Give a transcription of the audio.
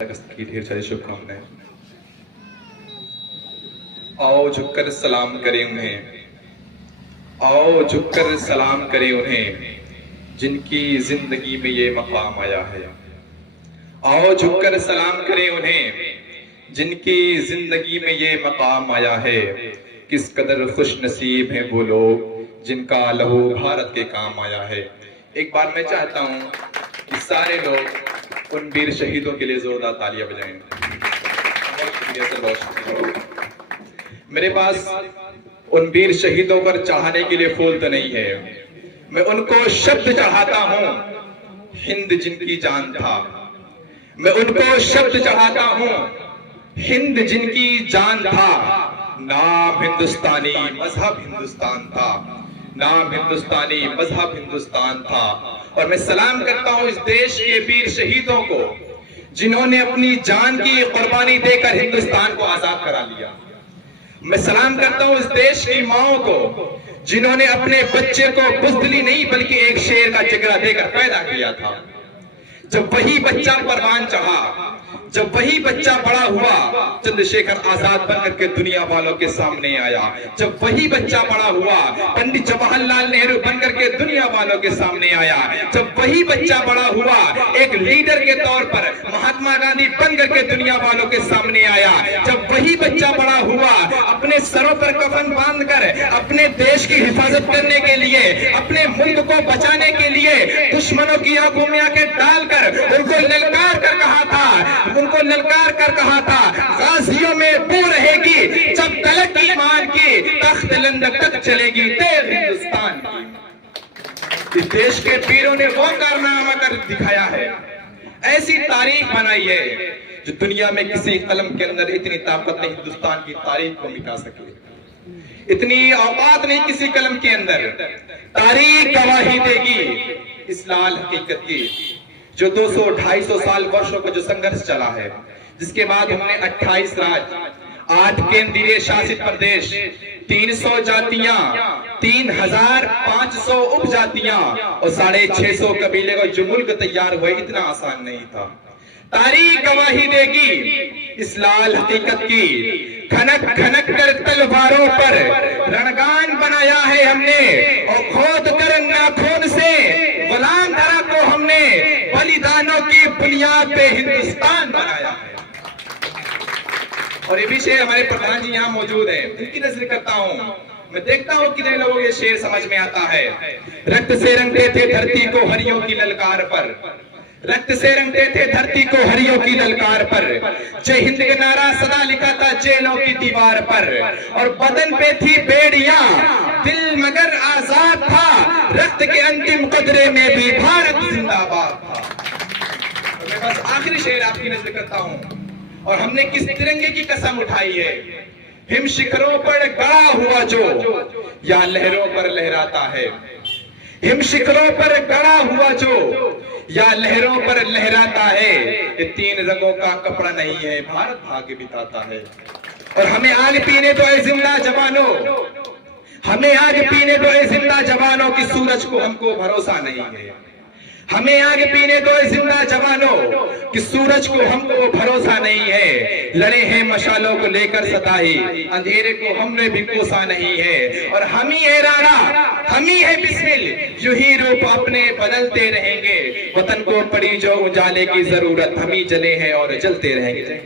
अगस्त की ढेर सारी शुभकामनाएं। आओ झुककर सलाम करें उन्हें, आओ झुककर सलाम करें उन्हें जिनकी जिंदगी में ये मकाम आया है। आओ झुककर सलाम करें उन्हें जिनकी जिंदगी में ये मकाम आया है। किस कदर खुश नसीब हैं वो लोग जिनका लहू भारत के काम आया है। एक बार मैं चाहता हूं कि सारे लोग उन वीर शहीदों के लिए जोरदार तालियां बजाएं। मेरे पास उन वीर शहीदों पर चढ़ाने के लिए फूल तो नहीं है, मैं उनको शब्द चढ़ाता हूं, हिंद जिनकी जान था। मैं उनको शब्द चढ़ाता हूं, हिंद जिनकी जान था। नाम हिंदुस्तानी मजहब हिंदुस्तान था, नाम हिंदुस्तानी मजहब हिंदुस्तान था। और मैं सलाम करता हूं इस देश के वीर शहीदों को जिन्होंने अपनी जान की कुर्बानी देकर हिंदुस्तान को आजाद करा लिया। मैं सलाम करता हूं इस देश की माओं को जिन्होंने अपने बच्चे को बुज़दिली नहीं बल्कि एक शेर का जिगरा देकर पैदा किया था। जब वही बच्चा परवान चढ़ा, जब वही बच्चा बड़ा हुआ, चंद्रशेखर आजाद बनकर के दुनिया वालों के सामने आया। जब वही बच्चा बड़ा हुआ, पंडित जवाहरलाल नेहरू बनकर के दुनिया वालों के सामने आया। जब वही बच्चा बड़ा हुआ, एक लीडर के तौर पर महात्मा गांधी बनकर के दुनिया वालों के सामने आया। जब वही बच्चा बड़ा हुआ, अपने सरों पर कफन बांधकर अपने देश की हिफाजत करने के लिए, अपने मुल्क को बचाने के लिए दुश्मनों की आंखों में आंखें डालकर उनको ललकार कर कहा था, उनको ललकार कर कहा था, गाजियों में वो रहेगी जब तलक ईमान की, तख्त लंदन तक चलेगी तेर हिंदुस्तान की। इस देश के वीरों ने वो कारनामा कर दिखाया है, ऐसी तारीख बनाई है जो दुनिया में किसी कलम के अंदर इतनी ताकत नहीं हिंदुस्तान की तारीख को मिटा सके। इतनी औकात नहीं किसी कलम के अंदर। तारीख गवाही देगी इस लाल हकीकत की जो 200-250 साल वर्षों का जो संघर्ष चला है, जिसके बाद हमने 28 राज्य, 8 केंद्रीय शासित प्रदेश, 300 जातियां, 3500 उपजातियां और 650 कबीले का जो मुल्क तैयार हुए, इतना आसान नहीं था। तारीख गवाही देगी इस लाल हकीकत की। खनक खनक कर तलवारों पर रणगान बनाया है हमने और खोद कर नाखून से गुलाम धरा को हमने बलिदानों की बुनियाद पे हिंदुस्तान बनाया है। और ये भी शेर हमारे प्रधान जी यहाँ मौजूद है, इनकी नजर करता हूँ, मैं देखता हूँ कितने लोगों को ये शेर समझ में आता है। रक्त से रंगते थे धरती को हरियों की ललकार पर, रक्त से रंगते थे धरती को हरियों की ललकार पर। जय हिंद का नारा सदा लिखा था जेलों की दीवार पर। और बदन पे थी बेड़ियां, दिल मगर आजाद था, रक्त के अंतिम कतरे में भी भारत जिंदाबाद था। तो मैं बस आखिरी शेर आपकी नजर करता हूं। और हमने किस तिरंगे की कसम उठाई है, हिम शिखरों पर गड़ा हुआ जो या लहरों पर लहराता है। हिम शिखरों पर गड़ा हुआ जो या लहरों पर लहराता है। ये 3 रंगों का कपड़ा नहीं है, भारत भाग्य बिताता है। और हमें आग पीने दो ऐ जिंदा जवानों, हमें आग पीने दो ऐ जिंदा जवानों की सूरज को हमको भरोसा नहीं है। हमें आग पीने दो ऐ जिंदा जवानों कि सूरज को हमको भरोसा नहीं है। लड़े हैं मशालों को लेकर सताई, अंधेरे को हमने भी कोसा नहीं है। और हम ही है राणा, हम ही है बिस्मिल, यूं ही रूप अपने बदलते रहेंगे। वतन को पड़ी जो उजाले की जरूरत, हम ही जले हैं और जलते रहेंगे।